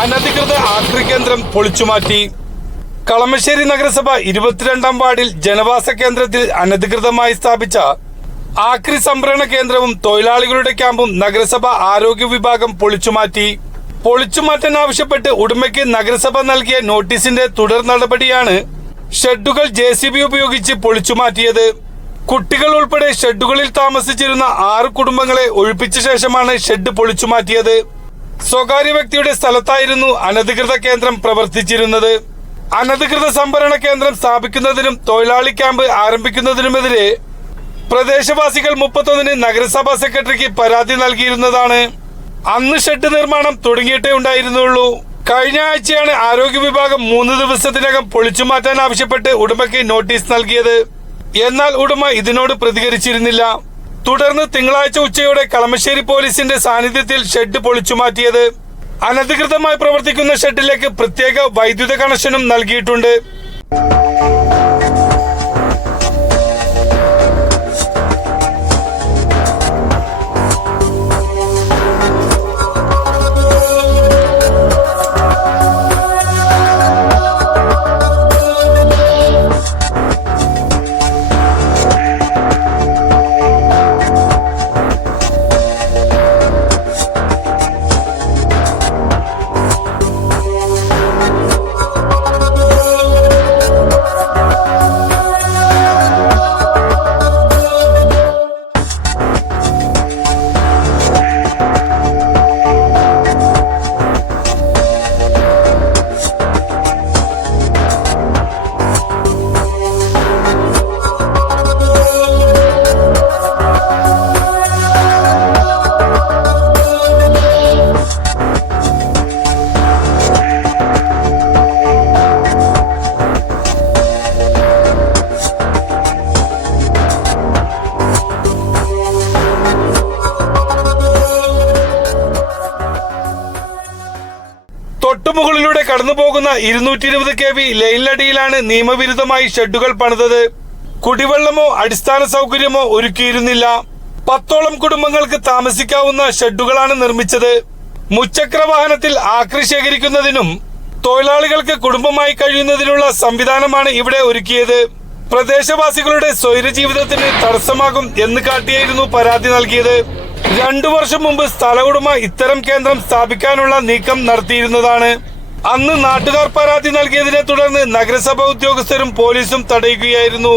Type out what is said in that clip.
അനധികൃത ആക്രി കേന്ദ്രം പൊളിച്ചുമാറ്റി. കളമശ്ശേരി നഗരസഭ 22-ാം വാർഡിൽ ജനവാസ കേന്ദ്രത്തിൽ അനധികൃതമായി സ്ഥാപിച്ച ആക്രി സംഭരണ കേന്ദ്രവും തൊഴിലാളികളുടെ ക്യാമ്പും നഗരസഭ ആരോഗ്യ വിഭാഗം പൊളിച്ചുമാറ്റി. പൊളിച്ചുമാറ്റാൻ ആവശ്യപ്പെട്ട് ഉടമയ്ക്ക് നഗരസഭ നൽകിയ നോട്ടീസിന്റെ തുടർ നടപടിയാണ് ഷെഡുകൾ JCB ഉപയോഗിച്ച് പൊളിച്ചുമാറ്റിയത്. കുട്ടികൾ ഉൾപ്പെടെ ഷെഡുകളിൽ താമസിച്ചിരുന്ന 6 കുടുംബങ്ങളെ ഒഴിപ്പിച്ച ശേഷമാണ് ഷെഡ് പൊളിച്ചുമാറ്റിയത്. സ്വകാര്യ വ്യക്തിയുടെ സ്ഥലത്തായിരുന്നു അനധികൃത കേന്ദ്രം പ്രവർത്തിച്ചിരുന്നത്. അനധികൃത സംഭരണ കേന്ദ്രം സ്ഥാപിക്കുന്നതിനും തൊഴിലാളി ക്യാമ്പ് ആരംഭിക്കുന്നതിനുമെതിരെ പ്രദേശവാസികൾ 31-ന് നഗരസഭാ സെക്രട്ടറിക്ക് പരാതി നൽകിയിരുന്നതാണ്. അന്ന് ഷെഡ് നിർമ്മാണം തുടങ്ങിയിട്ടേ ഉണ്ടായിരുന്നുള്ളൂ. കഴിഞ്ഞ ആഴ്ചയാണ് ആരോഗ്യ വിഭാഗം 3 ദിവസത്തിനകം പൊളിച്ചുമാറ്റാൻ ആവശ്യപ്പെട്ട് ഉടമയ്ക്ക് നോട്ടീസ് നൽകിയത്. എന്നാൽ ഉടമ ഇതിനോട് പ്രതികരിച്ചിരുന്നില്ല. തുടർന്ന് തിങ്കളാഴ്ച ഉച്ചയോടെ കളമശ്ശേരി പോലീസിന്റെ സാന്നിധ്യത്തിൽ ഷെഡ് പൊളിച്ചുമാറ്റിയത്. അനധികൃതമായി പ്രവർത്തിക്കുന്ന ഷെഡിലേക്ക് പ്രത്യേക വൈദ്യുത കണക്ഷനും നൽകിയിട്ടുണ്ട്. തൊട്ടുമുകളിലൂടെ കടന്നുപോകുന്ന 220 kV ലൈനിനടിയിലാണ് നിയമവിരുദ്ധമായി ഷെഡുകൾ പണിതത്. കുടിവെള്ളമോ അടിസ്ഥാന സൗകര്യമോ ഒരുക്കിയിരുന്നില്ല. 10ഓളം കുടുംബങ്ങൾക്ക് താമസിക്കാവുന്ന ഷെഡുകളാണ് നിർമ്മിച്ചത്. മുച്ചക്ര വാഹനത്തിൽ ആക്രി ശേഖരിക്കുന്നതിനും തൊഴിലാളികൾക്ക് കുടുംബമായി കഴിയുന്നതിനുള്ള സംവിധാനമാണ് ഇവിടെ ഒരുക്കിയത്. പ്രദേശവാസികളുടെ സ്വൈരജീവിതത്തിന് തടസ്സമാകും എന്ന് കാട്ടിയായിരുന്നു പരാതി നൽകിയത്. 2 വർഷം മുമ്പ് സ്ഥല ഉടമ ഇത്തരം കേന്ദ്രം സ്ഥാപിക്കാനുള്ള നീക്കം നടത്തിയിരുന്നതാണ്. അന്ന് നാട്ടുകാർ പരാതി നൽകിയതിനെ തുടർന്ന് നഗരസഭാ ഉദ്യോഗസ്ഥരും പോലീസും തടയുകയായിരുന്നു.